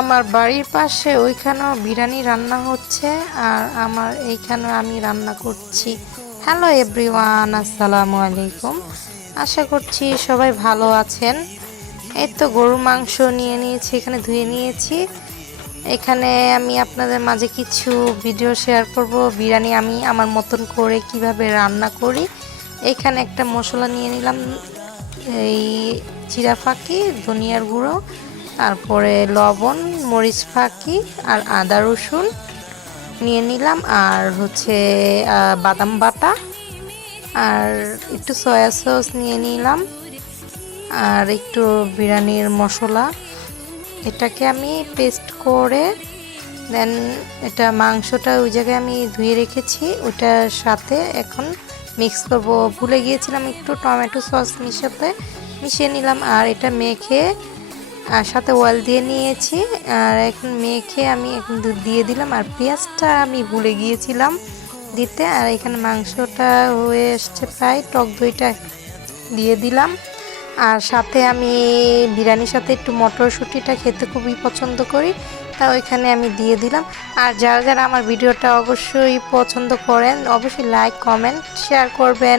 আমার বাড়ির পাশে ওইখানেও বিরিয়ানি রান্না হচ্ছে আর আমার এইখানে আমি রান্না করছি। হ্যালো এভরিওয়ান, আসসালামু আলাইকুম। আশা করছি সবাই ভালো আছেন। এই তো গরুর মাংস নিয়ে নিয়েছি, এখানে ধুয়ে নিয়েছি। এখানে আমি আপনাদের মাঝে কিছু ভিডিও শেয়ার করব, বিরিয়ানি আমি আমার মতন করে কিভাবে রান্না করি। এখানে একটা মশলা নিয়ে নিলাম, এই জিরা ফাঁকি, ধনিয়ার গুঁড়ো, তারপরে লবণ, মরিচ ফাঁকি আর আদা রসুন নিয়ে নিলাম, আর হচ্ছে বাদাম বাটা, আর একটু সয়া সস নিয়ে নিলাম, আর একটু বিরিয়ানির মশলা। এটাকে আমি পেস্ট করে দেন এটা মাংসটা ওই জায়গায় আমি ধুয়ে রেখেছি, ওটার সাথে এখন মিক্স করব। ভুলে গিয়েছিলাম একটু টমেটো সস মিশিয়ে নিলাম, আর এটা মেখে আর সাথে অয়েল দিয়ে নিয়েছি। আর এখন মেখে আমি এখন দুধ দিয়ে দিলাম, আর পেঁয়াজটা আমি ভুলে গিয়েছিলাম দিতে। আর এখানে মাংসটা হয়ে এসছে প্রায়, টক দইটা দিয়ে দিলাম। আর সাথে আমি বিরিয়ানির সাথে একটু মটরশুঁটিটা খেতে খুবই পছন্দ করি, তা ওইখানে আমি দিয়ে দিলাম। আর যারা যারা আমার ভিডিওটা অবশ্যই পছন্দ করেন অবশ্যই লাইক কমেন্ট শেয়ার করবেন।